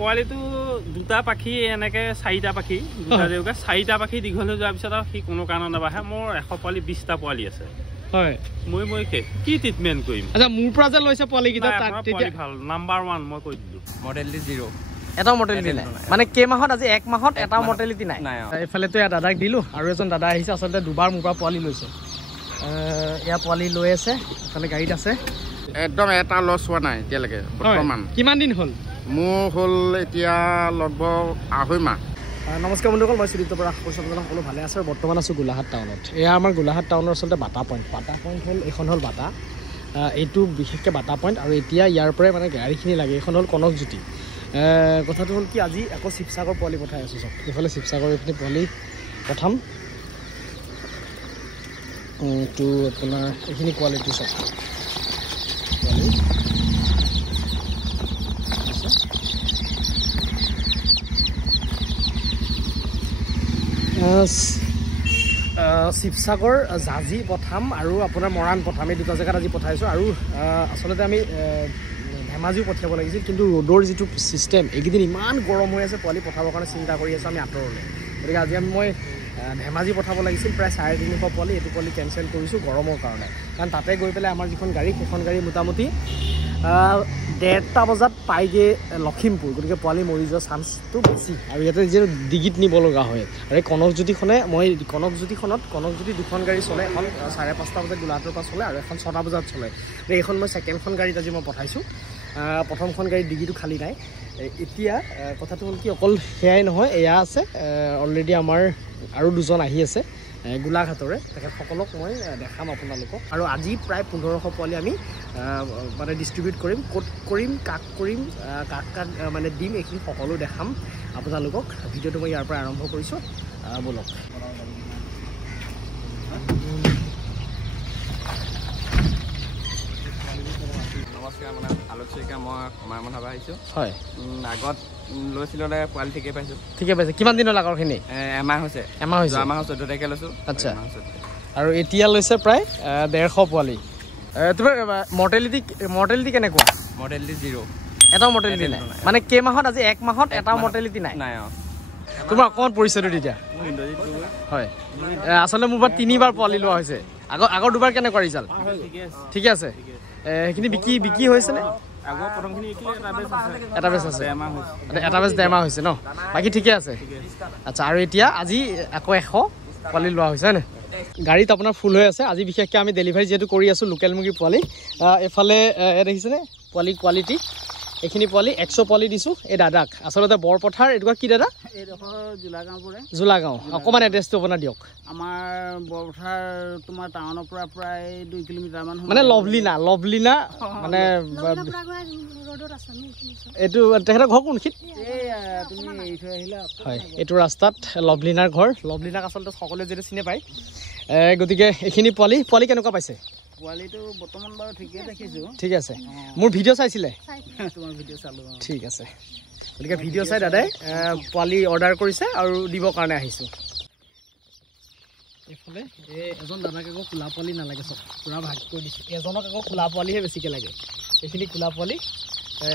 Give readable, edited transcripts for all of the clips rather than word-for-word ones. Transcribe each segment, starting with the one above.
পোৱালিটো দুটা পাখি এনেকে চাৰিটা পাখি দুটা দেউকা চাৰিটা পাখি দীঘল হৈ যোৱাৰ পিছত সি কোনো কাৰণত নাবাঢ়ে। মোৰ 100 পোৱালি 20টা পোৱালি আছে। হয় মই কি ট্ৰিটমেণ্ট কৰিম? আচ্ছা মোৰ পৰা যে লৈছে পোৱালি কিটা তাক তেতিয়া ভাল নাম্বাৰ 1 মই কৈ দিলো। মডেলিটি 0 এটাও মৰ্টেলিটি নাই মানে কে মাহত আজি 1 মাহত এটাও মৰ্টেলিটি নাই। এইফালে তো দাদাক দিলো আৰু এজন দাদা আহিছে আচলতে দুবাৰ মোৰ পৰা পোৱালি লৈছে। ইয়া পোৱালি লৈ আছে এফালে গাড়ীত আছে একদম এটা লছ হোৱা নাই এতিয়ালৈকে বৰ্তমান। কিমান দিন হ'ল? মোৰ হ'ল এতিয়া লগভগ 2.5 মাহ। নমস্কাৰ বন্ধুসকল, মই সুদীপ্তৰ পৰা সকলো ভালে আছে। বৰ্তমান আছোঁ গোলাঘাট টাউনত। এয়া আমাৰ গোলাঘাট টাউনৰ আচলতে বাটা পইণ্ট হ'ল এইখন হ'ল বাটা। এইটো বিশেষকৈ বাটা পইণ্ট আৰু এতিয়া ইয়াৰ পৰাই মানে গাড়ীখিনি লাগে। এইখন হ'ল কনকজ্যোতি। কথাটো হ'ল কি আজি আকৌ শিৱসাগৰ পোৱালি পঠাই আছোঁ চব। এইফালে শিৱসাগৰ এইখিনি পোৱালি পঠাম তো আপোনাৰ এইখিনি কোৱালিটি চব পোৱালি শিৱসাগৰ জাজি পঠাম আৰু আপোনাৰ মৰাণ পঠাম। এই দুটা জেগাত আজি পঠাইছোঁ আৰু আচলতে আমি ধেমাজিও পঠিয়াব লাগিছিল, কিন্তু ৰ'দৰ যিটো ছিষ্টেম এইকেইদিন ইমান গৰম হৈ আছে, পোৱালি পঠাবৰ কাৰণে চিন্তা কৰি আছোঁ আমি আঁতৰলৈ। গতিকে আজি মই ধেমাজি পঠাব লাগিছিল প্ৰায় 350 পোৱালি। এইটো পোৱালি কেঞ্চেল কৰিছোঁ গৰমৰ কাৰণে, কাৰণ তাতে গৈ পেলাই আমাৰ যিখন গাড়ী সেইখন গাড়ী মোটামুটি 1:30টা বজাত পায়গৈ লখিমপুৰ। গতিকে পোৱালি মৰি যোৱাৰ চান্সটো বেছি আৰু ইয়াতে যে ডিগিত নিব লগা হয়। আৰু এই কনকজ্যোতিখনে কনকজ্যোতি দুখন গাড়ী চলে। এখন 5:30টা বজাত গোলাঘাটৰ পৰা চলে আৰু এখন 6টা বজাত চলে। এইখন মই ছেকেণ্ডখন গাড়ীত আজি মই পঠাইছোঁ। প্ৰথমখন গাড়ীত ডিগিটো খালী নাই। এতিয়া কথাটো হ'ল কি অকল সেয়াই নহয়, এয়া আছে অলৰেডি আমাৰ আৰু দুজন আহি আছে গোলাঘাটৰে, তেখেতসকলক মই দেখাম আপোনালোকক। আৰু আজি প্ৰায় 1500 পোৱালি আমি মানে ডিষ্ট্ৰিবিউট কৰিম। ক'ত কৰিম, কাক কৰিম, কাক মানে দিম, এইখিনি সকলো দেখাম আপোনালোকক। ভিডিঅ'টো মই ইয়াৰ পৰা আৰম্ভ কৰিছোঁ, ব'লক। নমস্কাৰ, মানে আলোক শইকীয়া, মই কমাৰমন হাবা আহিছোঁ। হয়, আগত লৈছিলোঁ পোৱালি ঠিকে পাইছোঁ। ঠিকে পাইছে। কিমান দিনৰ আগৰখিনি? এমাহ হৈছে। যোৱা মাহৰ 14 তাৰিখে লৈছোঁ। আচ্ছা, আৰু এতিয়া লৈছে প্ৰায় 150 পোৱালি। তোমাৰ মৰ্টেলিটি কেনেকুৱা? মডেলিটি 0 এটাও মৰ্টেলিটি নাই মানে কে মাহত আজি 1 মাহত এটাও মৰ্টেলিটি নাই। তোমাৰ অকণমান পৰিচয়টো তেতিয়া। হয়, আচলতে মোৰ পৰা 3বাৰ পোৱালি লোৱা হৈছে। আগৰ দুবাৰ কেনেকুৱা ৰিজাল্ট? ঠিকে আছে। সেইখিনি বিকি হৈছেনে? এটা বেচ আছে, এটা বেচ 1.5 মাহ হৈছে ন? বাকী ঠিকে আছে। আচ্ছা, আৰু এতিয়া আজি আকৌ 100 পোৱালি লোৱা হৈছে হয়নে? গাড়ীত আপোনাৰ ফুল হৈ আছে। আজি বিশেষকৈ আমি ডেলিভাৰী যিহেতু কৰি আছোঁ লোকেল মুৰ্গীৰ পোৱালি। এফালে দেখিছেনে পোৱালি কোৱালিটি? এইখিনি পোৱালি 100 পোৱালি দিছোঁ এই দাদাক। আচলতে বৰপথাৰ এইটো কি দাদা? জোলাগাঁও। অকণমান এড্ৰেছটো আপোনাৰ দিয়ক। আমাৰ বৰপথাৰ তোমাৰ টাউনৰ পৰা প্ৰায় 2 কিলোমিটাৰমান মানে লভলিনা মানে এইটো তেখেতৰ ঘৰ কোনখিনিত? হয়, এইটো ৰাস্তাত লভলিনাৰ ঘৰ। লভলিনাক আচলতে সকলোৱে যিটো চিনি পায়। গতিকে এইখিনি পোৱালি কেনেকুৱা পাইছে? পোৱালিটো বৰ্তমান বাৰু ঠিকেই দেখিছোঁ। ঠিক আছে। মোৰ ভিডিঅ' চাইছিলে? তোমাৰ ভিডিঅ' চালোঁ। ঠিক আছে। গতিকে ভিডিঅ' চাই দাদাই পোৱালি অৰ্ডাৰ কৰিছে আৰু দিবৰ কাৰণে আহিছোঁ। এইফালে এজন দাদাক আকৌ কোলা পোৱালি নালাগে, চব পূৰা ভাগ কৰি দিছোঁ। এজনক আকৌ কোলা পোৱালিহে বেছিকৈ লাগে। এইখিনি কোলা পোৱালি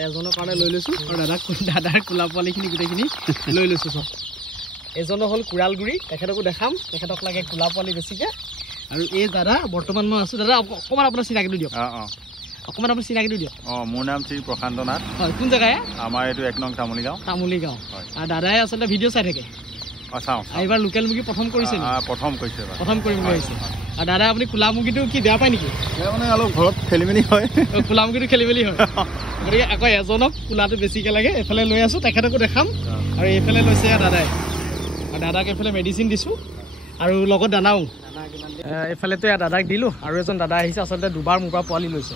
এজনৰ কাৰণে লৈ লৈছোঁ আৰু দাদাৰ কোলা পোৱালিখিনি গোটেইখিনি লৈ লৈছোঁ চব। এজনৰ হ'ল কোৰালগুৰি, তেখেতকো দেখাম। তেখেতক লাগে কোলা পোৱালি বেছিকৈ। আৰু এই দাদা বৰ্তমান মই আছোঁ। দাদা অকণমান আপোনাৰ চিনাকিটো দিয়ক। অকণমান আপোনাৰ চিনাকিটো দিয়ক। মোৰ নাম শ্ৰী প্ৰশান্ত নাথ। হয়, কোন জেগাই? আমাৰ এইটো 1 নং তামুলীগাঁও। হয়, আৰু দাদাই আচলতে ভিডিঅ' চাই থাকে। এইবাৰ লোকেল মুৰ্গী প্ৰথম কৰিছে? প্ৰথম কৰিছে, প্ৰথম কৰিম বুলি ভাবিছে। আৰু দাদা আপুনি কোলা মুৰ্গীটো কি বেয়া পায় নেকি? মানে অলপ ঘৰত খেলি মেলি হয়। কোলা মুৰ্গীটো খেলি মেলি হয়। গতিকে আকৌ এজনক কোলাটো বেছিকৈ লাগে। এইফালে লৈ আছোঁ, তেখেতকো দেখাম। আৰু এইফালে লৈছে দাদাই। আৰু দাদাক এইফালে মেডিচিন দিছোঁ আৰু লগত দানাও। এইফালেতো দাদাক দিলোঁ আৰু এজন দাদা আহিছে আচলতে দুবাৰ মোৰ পৰা পোৱালি লৈছে।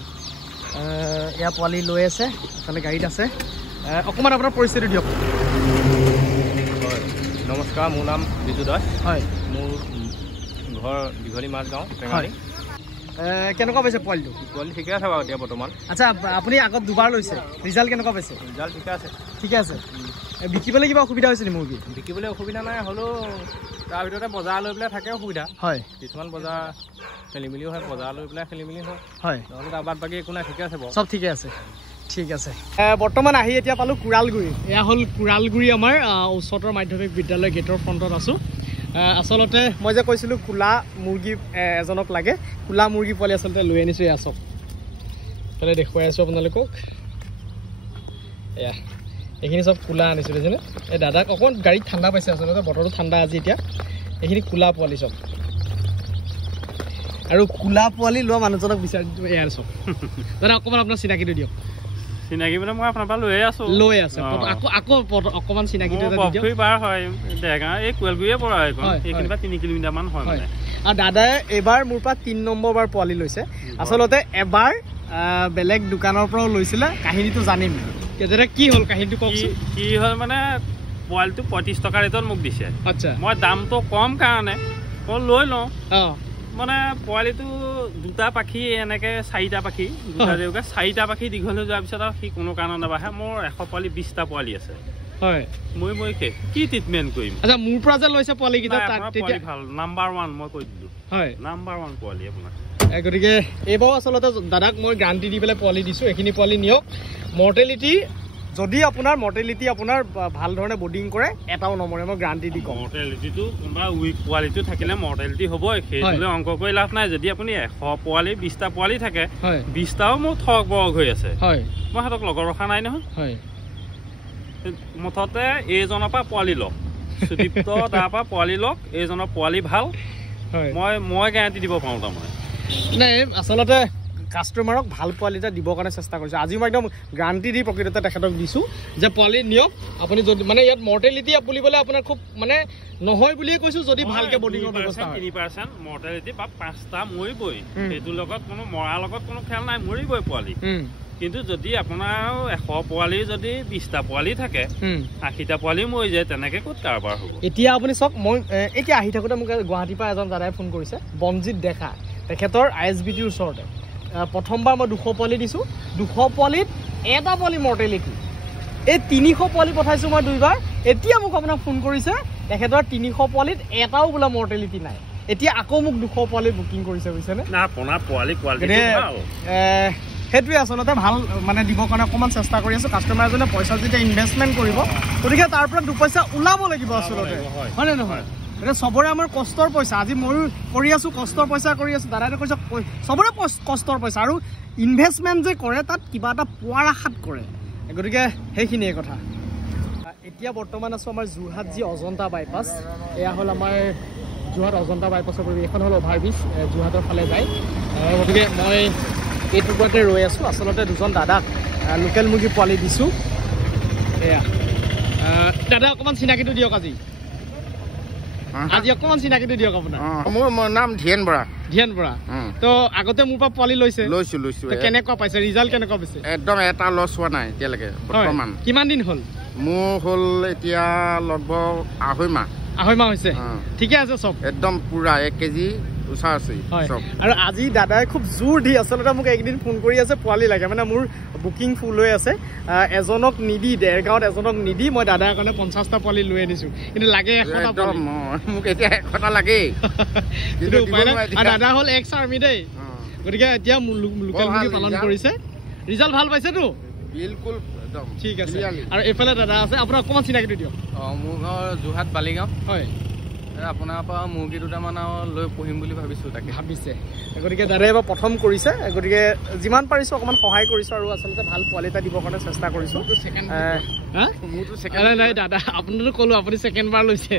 এয়া পোৱালি লৈ আছে, এইফালে গাড়ীত আছে। অকণমান আপোনাৰ পৰিচয়টো দিয়ক। হয়, নমস্কাৰ, মোৰ নাম বিজু দাস। হয়, মোৰ ঘৰ দীঘলী মাজগাঁও টেঙাৰী। কেনেকুৱা পাইছে পোৱালিটো? পোৱালি ঠিকে আছে বাৰু এতিয়া বৰ্তমান। আচ্ছা, আপুনি আগত দুবাৰ লৈছে, ৰিজাল্ট কেনেকুৱা পাইছে? ৰিজাল্ট ঠিকে আছে। ঠিকে আছে। বিকিবলৈ কিবা অসুবিধা হৈছে নেকি মুৰ্গী? বিকিবলৈ অসুবিধা নাই, হ'লেও তাৰ ভিতৰতে বজাৰ লৈ পেলাই থাকে অসুবিধা। হয়, কিছুমান বজাৰ খেলি মেলিও হয়, বজাৰ লৈ পেলাই খেলি মেলি হয়। হয়, নহ'লে তাৰ বাদ বাকী একো নাই, ঠিকে আছে বাৰু। চব ঠিকে আছে। ঠিক আছে বৰ্তমান আহি এতিয়া পালোঁ কুৰালগুৰি এয়া হ'ল কুৰালগুৰি আমাৰ উচ্চতৰ মাধ্যমিক বিদ্যালয় গেটৰ ফ্ৰণ্টত আছোঁ আচলতে মই যে কৈছিলোঁ কোলা মুৰ্গী এজনক লাগে কোলা মুৰ্গী পোৱালি আচলতে লৈ আনিছোঁ এয়া চাওক তাতে দেখুৱাই আছোঁ আপোনালোকক এয়া এইখিনি চব কোলা আনিছোঁ দেখিছেনে এই দাদাক অকণ গাড়ীত ঠাণ্ডা পাইছে আচলতে বতৰটো ঠাণ্ডা আজি এতিয়া এইখিনি কোলা পোৱালি চব আৰু কোলা পোৱালি লোৱা মানুহজনক বিচাৰি এয়া চব দাদা অকণমান আপোনাৰ চিনাকিটো দিয়ক চিনাকি মানে মই আপোনাৰ পৰা লৈ আছোঁ লৈ আছে আকৌ অকণমান চিনাকিটো পাৰ হয় দেৰগাঁও এই কোৱেলগুৰিয়ে পৰা এইখিনি পৰা 3 কিলোমিটাৰমান হয় মানে আৰু দাদাই এইবাৰ মোৰ পৰা 3 নম্বৰ বাৰ পোৱালি লৈছে আচলতে এবাৰ বেলেগ দোকানৰ পৰাও লৈছিলে কাহিনীটো জানিম তেতিয়া কি হ'ল কাহিনীটো কওকচোন কি হ'ল মানে পোৱালিটো 35 টকা ৰেটত মোক দিছে আচ্ছা মই দামটো কম কাৰণে মই লৈ লওঁ অঁ মানে পোৱালিটো দুটা পাখি এনেকৈ 4টা পাখি দুটা দেউকা 4টা পাখি দীঘল হৈ যোৱাৰ পিছত আৰু সি কোনো কাৰণত নাবাঢ়ে মোৰ 100 পোৱালি 20টা পোৱালি আছে হয় মই কি ট্ৰিটমেণ্ট কৰিম আচ্ছা মোৰ পৰা যে লৈছে পোৱালিকেইটা পোৱালি ভাল নাম্বাৰ 1 মই কৈ দিলোঁ হয় নাম্বাৰ 1 পোৱালি আপোনাৰ গতিকে এইবাৰো আচলতে দাদাক মই গ্ৰান্টি দি পেলাই পোৱালি দিছোঁ এইখিনি পোৱালি নিয়ক মৰ্টেলিটি যদি আপোনাৰ মৰ্টেলিটি আপোনাৰ ভাল ধৰণে বৰ্ডিং কৰে এটাও নমৰে মই গ্ৰান্টি দি কওঁ মৰ্টেলিটিটো কোনোবা উইক পোৱালিটো থাকিলে মৰ্টেলিটি হ'বই সেইটোলৈ অংক কৰি লাভ নাই যদি আপুনি 100 পোৱালি 20টা পোৱালি থাকে 20টাও মোৰ ঠগ বৰগ হৈ আছে হয় মই সিহঁতক লগত ৰখা নাই নহয় হয় মুঠতে এইজনৰ পৰা পোৱালি লওক সুদীপ্ত তাৰ পৰা পোৱালি লওক এইজনৰ পোৱালি ভাল মই গেৰাণ্টি দিব পাৰোঁ তাৰমানে নাই আচলতে কাষ্টমাৰক ভাল পোৱালি এটা দিবৰ কাৰণে চেষ্টা কৰিছোঁ আজি মই একদম গ্ৰান্টি দি প্ৰকৃততে তেখেতক দিছোঁ যে পোৱালি নিয়ক আপুনি যদি মানে ইয়াত মৰ্টেলিটি বুলিবলৈ আপোনাৰ খুব মানে নহয় বুলিয়ে কৈছোঁ যদি ভালকৈ বৰ্ডিঙৰ ব্যৱস্থা 3% মৰ্টেলিটি বা 5টা মৰিবই সেইটোৰ লগত কোনো মৰাৰ লগত কোনো খেল নাই মৰিবই পোৱালি কিন্তু যদি আপোনাৰ 100 পোৱালি যদি 20টা পোৱালি থাকে 80টা পোৱালি মৰি যায় তেনেকৈ ক'ত কাৰবাৰ হ'ব এতিয়া আপুনি চাওক মই এতিয়া আহি থাকোঁতে মোক গুৱাহাটীৰ পৰা এজন দাদাই ফোন কৰিছে বনজিত ডেকা তেখেতৰ ISBTৰ ওচৰতে প্ৰথমবাৰ মই 200 পোৱালি দিছোঁ 200 পোৱালিত এটা পোৱালি মৰ্টেলিটি এই 300 পোৱালি পঠাইছোঁ মই 2বাৰ এতিয়া মোক আপোনাক ফোন কৰিছে তেখেতৰ 300 পোৱালিত এটাও বোলা মৰ্টেলিটি নাই এতিয়া আকৌ মোক 200 পোৱালি বুকিং কৰিছে বুজিছেনে না আপোনাৰ পোৱালি সেইটোৱে আচলতে ভাল মানে দিবৰ কাৰণে অকণমান চেষ্টা কৰি আছোঁ কাষ্টমাৰ এজনে পইচা যেতিয়া ইনভেষ্টমেণ্ট কৰিব গতিকে তাৰ পৰা 2 পইচা ওলাব লাগিব আচলতে হয়নে নহয় এতিয়া চবৰে আমাৰ কষ্টৰ পইচা আজি ময়ো কৰি আছোঁ কষ্টৰ পইচা কৰি আছোঁ দাদাই কৈছে চবৰে কষ্টৰ পইচা আৰু ইনভেষ্টমেণ্ট যে কৰে তাত কিবা এটা পোৱাৰ আশাত কৰে গতিকে সেইখিনিয়ে কথা এতিয়া বৰ্তমান আছোঁ আমাৰ যোৰহাট যি অজন্তা বাইপাছ এয়া হ'ল আমাৰ যোৰহাট অজন্তা বাইপাছৰ পৰিৱেশ এখন হ'ল অভাৰব্ৰিজ যোৰহাটৰ ফালে যায় গতিকে মই এই টুকুৰাতে ৰৈ আছোঁ আচলতে দুজন দাদাক লোকেল মুৰ্গী পোৱালি দিছোঁ এয়া দাদা অকণমান চিনাকিটো দিয়ক আজি অকণমান চিনাকিটো দিয়ক আপোনাৰ মোৰ নাম ধিয়েন বৰা তো আগতে মোৰ পৰা পোৱালি লৈছোঁ কেনেকুৱা পাইছে ৰিজাল্ট কেনেকুৱা পাইছে একদম এটা লছ হোৱা নাই এতিয়ালৈকে বৰ্তমান কিমান দিন হ'ল মোৰ হ'ল এতিয়া লগভগ 2.5 মাহ হৈছে ঠিকে আছে চব একদম পুৰা 1 কেজি উচা আছে আৰু আজি দাদাই খুব জোৰ দি আচলতে মোক একদিন ফোন কৰি আছে পোৱালি লাগে মানে মোৰ বুকিং ফুল হৈ আছে এজনক নিদি দেৰগাঁৱত এজনক নিদি মই দাদাৰ কাৰণে 50টা পোৱালি লৈ আনিছোঁ কিন্তু লাগে 100টা পোৱালি মোক এতিয়া 100টা লাগেই দাদা হ'ল এক্স আৰ্মি দেই গতিকে এতিয়া লোকেল মুৰ্গী পালন কৰিছে ৰিজাল্ট ভাল পাইছেতো বিলকুল ঠিক আছে আৰু এইফালে দাদা আছে আপোনাৰ অকণমান চিনাকিটো দিয়ক মোৰ ঘৰ যোৰহাট বালিগাঁও হয় আপোনাৰ পৰা মুৰ্গী দুটামান লৈ পুহিম বুলি ভাবিছোঁ তাকে ভাবিছে গতিকে দাদাই এবাৰ প্ৰথম কৰিছে গতিকে যিমান পাৰিছোঁ অকণমান সহায় কৰিছোঁ আৰু আচলতে ভাল পোৱালি এটা দিবৰ কাৰণে চেষ্টা কৰিছোঁ নাই দাদা আপোনালোকে ক'লোঁ আপুনি ছেকেণ্ডবাৰ লৈছে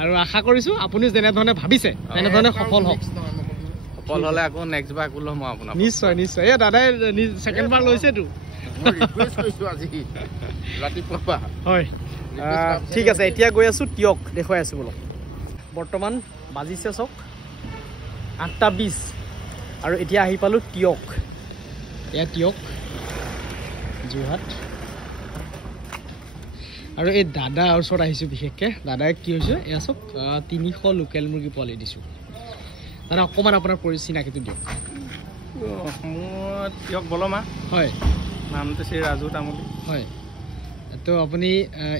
আৰু আশা কৰিছোঁ আপুনি যেনেধৰণে ভাবিছে তেনেধৰণে সফল হওক সফল হ'লে আকৌ নেক্সট বাৰ আকৌ ল'ম আপোনাক নিশ্চয় এই দাদাই ছেকেণ্ডবাৰ লৈছেতো ৰাতিপুৱা হয় ঠিক আছে এতিয়া গৈ আছোঁ টিয়ক দেখুৱাই আছোঁ বোলো বৰ্তমান বাজিছে চাওক 8:20 আৰু এতিয়া আহি পালোঁ টিয়ক এয়া টিয়ক যোৰহাট আৰু এই দাদাৰ ওচৰত আহিছোঁ বিশেষকৈ দাদাই কি হৈছে এয়া চাওক 300 লোকেল মুৰ্গী পোৱালি দিছোঁ দাদা অকণমান আপোনাৰ চিনাকিটো দিয়ক মোৰ টিয়ক বলমা হয় নামটো শ্ৰী ৰাজু তামুলী হয় তো আপুনি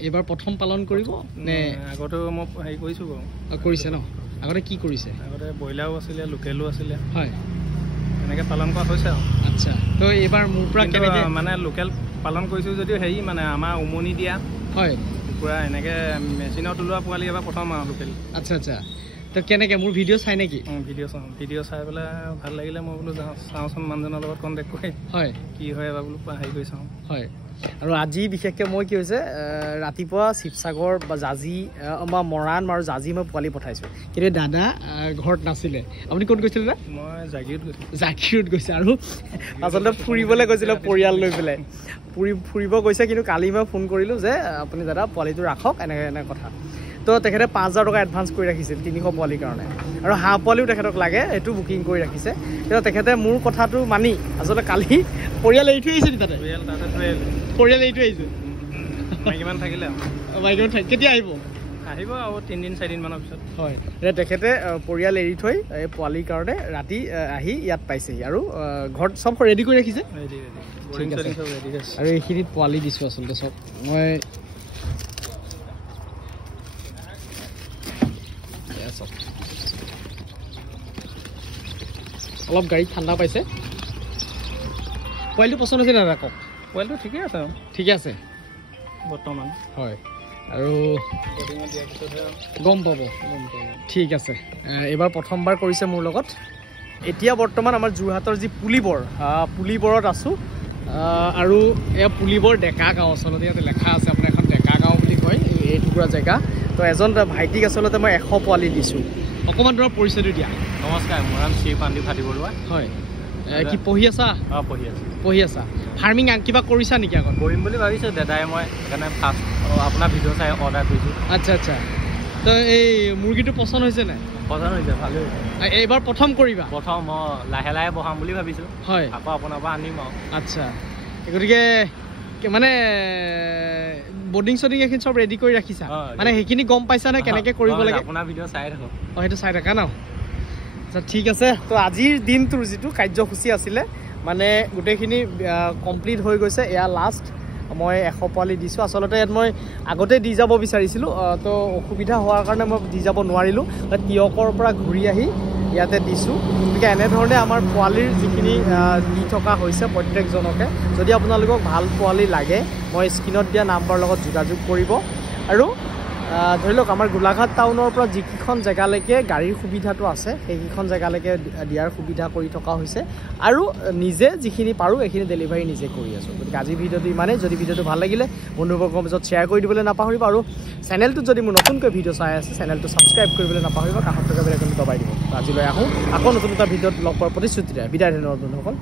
এবাৰ প্ৰথম পালন কৰিব নে আগতেও মই হেৰি কৰিছোঁ বাৰু কৰিছে ন আগতে কি কৰিছে আগতে ব্ৰইলাৰো আছিলে লোকেলো আছিলে হয় এনেকৈ পালন কৰা হৈছে আৰু আচ্ছা তো এইবাৰ মোৰ পৰা কিন্তু, কেনেকৈ মানে লোকেল পালন কৰিছোঁ যদিও হেৰি মানে আমাৰ উমনি দিয়া হয় কুকুৰা এনেকৈ মেচিনত ওলোৱা পোৱালি এবাৰ প্ৰথম আৰু লোকেল আচ্ছা আচ্ছা তো কেনেকৈ মোৰ ভিডিঅ' চাই নেকি ভিডিঅ' চাই পেলাই ভাল লাগিলে মই বোলো চাওঁচোন মানুহজনৰ লগত কণ্টেক্ট কৰি হয় কি হয় এবাৰ বোলো হেৰি কৰি চাওঁ হয় আৰু আজি বিশেষকৈ মই কি হৈছে ৰাতিপুৱা শিৱসাগৰ বা জাজি বা মৰাণ আৰু জাজি মই পোৱালি পঠাইছোঁ কিন্তু দাদা ঘৰত নাছিলে আপুনি ক'ত গৈছিলে দাদা মই জাগিৰত গৈছোঁ জাগিৰোড গৈছে আৰু আচলতে ফুৰিবলৈ গৈছিলে পৰিয়াল লৈ পেলাই ফুৰিব গৈছে কিন্তু কালি মই ফোন কৰিলোঁ যে আপুনি দাদা পোৱালিটো ৰাখক এনেকৈ কথা তো তেখেতে 5,000 টকা এডভান্স কৰি ৰাখিছিল 300 পোৱালিৰ কাৰণে আৰু হাঁহ পোৱালিও তেখেতক লাগে এইটো বুকিং কৰি ৰাখিছে কিন্তু তেখেতে মোৰ কথাটো মানি আচলতে কালি পৰিয়াল এৰি থৈ আহিছে নি তাতে পৰিয়াল এৰি থৈ আহিছে মাইকীমান থাকিলে বাইকত কেতিয়া আহিব আহিব আৰু 3-4 দিনমানৰ পিছত হয় তেখেতে পৰিয়াল এৰি থৈ এই পোৱালিৰ কাৰণে ৰাতি আহি ইয়াত পাইছেহি আৰু ঘৰত চব ৰেডি কৰি ৰাখিছে আৰু এইখিনিত পোৱালি দিছোঁ আচলতে চব মই অলপ গাড়ীত ঠাণ্ডা পাইছে পোৱালিটো পচন্দ হৈছে দাদা কওক পোৱালিটো ঠিকে আছে আৰু ঠিকে আছে বৰ্তমান হয় আৰু গম পাব ঠিক আছে এইবাৰ প্ৰথমবাৰ কৰিছে মোৰ লগত এতিয়া বৰ্তমান আমাৰ যোৰহাটৰ যি পুলিবৰত আছোঁ আৰু এয়া পুলিবৰ ডেকা গাঁও আচলতে ইয়াতে লেখা আছে আপোনাৰ এখন ডেকা গাঁও বুলি কয় এই টুকুৰা জেগা তো এজন ভাইটিক আচলতে মই 100 পোৱালি দিছোঁ অকণমান তোমাৰ পৰিচয়টো দিয়া নমস্কাৰ মোৰ নাম শ্ৰী পাণ্ডি ফাটি বৰুৱা হয় কি পঢ়ি আছা পঢ়ি আছা ফাৰ্মিং কিবা কৰিছা নেকি আগত কৰিম বুলি ভাবিছোঁ দাদাই মই সেইকাৰণে ফাৰ্ষ্ট আপোনাৰ ভিডিঅ' চাই অৰ্ডাৰ কৰিছোঁ আচ্ছা আচ্ছা তো এই মুৰ্গীটো পচন্দ হৈছে নাই পচন্দ হৈছে ভালেই হৈছে এইবাৰ প্ৰথম কৰিবা প্ৰথম মই লাহে লাহে বহাম বুলি ভাবিছোঁ হয় আকৌ আপোনাৰ পৰা আনিম আৰু আচ্ছা গতিকে মানে বৰ্ডিং চৰ্ডিং এইখিনি চব ৰেডি কৰি ৰাখিছা মানে সেইখিনি গম পাইছা নে কেনেকৈ কৰিব লাগে আপোনাৰ ভিডিঅ' চাই থাকক সেইটো চাই থাকা ন আচ্ছা ঠিক আছে তো আজিৰ দিনটোৰ যিটো কাৰ্যসূচী আছিলে মানে গোটেইখিনি কমপ্লিট হৈ গৈছে এয়া লাষ্ট মই 100 পোৱালি দিছোঁ আচলতে ইয়াত মই আগতে দি যাব বিচাৰিছিলোঁ তো অসুবিধা হোৱাৰ কাৰণে মই দি যাব নোৱাৰিলোঁ তিয়কৰ পৰা ঘূৰি আহি ইয়াতে দিছোঁ গতিকে এনেধৰণে আমাৰ পোৱালিৰ যিখিনি দি থকা হৈছে প্ৰত্যেকজনকে যদি আপোনালোকক ভাল পোৱালি লাগে মই স্ক্ৰীণত দিয়া নাম্বাৰৰ লগত যোগাযোগ কৰিব আৰু ধৰি লওক আমাৰ গোলাঘাট টাউনৰ পৰা যিকেইখন জেগালৈকে গাড়ীৰ সুবিধাটো আছে সেইকেইখন জেগালৈকে দিয়াৰ সুবিধা কৰি থকা হৈছে আৰু নিজে যিখিনি পাৰোঁ এইখিনি ডেলিভাৰী নিজে কৰি আছোঁ গতিকে আজিৰ ভিডিঅ'টো ইমানেই যদি ভিডিঅ'টো ভাল লাগিলে বন্ধুবৰ্গৰ মাজত শ্বেয়াৰ কৰি দিবলৈ নাপাহৰিব আৰু চেনেলটোত যদি মোৰ নতুনকৈ ভিডিঅ' চাই আছে চেনেলটো ছাবস্ক্ৰাইব কৰিবলৈ নাপাহৰিব কাষত থকা বেলআইকনটো দবাই দিব আজিলৈ আহোঁ আকৌ নতুন এটা ভিডিঅ'ত লগ পোৱাৰ প্ৰতিশ্ৰুতিৰে বিদায় ধন্যবাদ বন্ধুসকল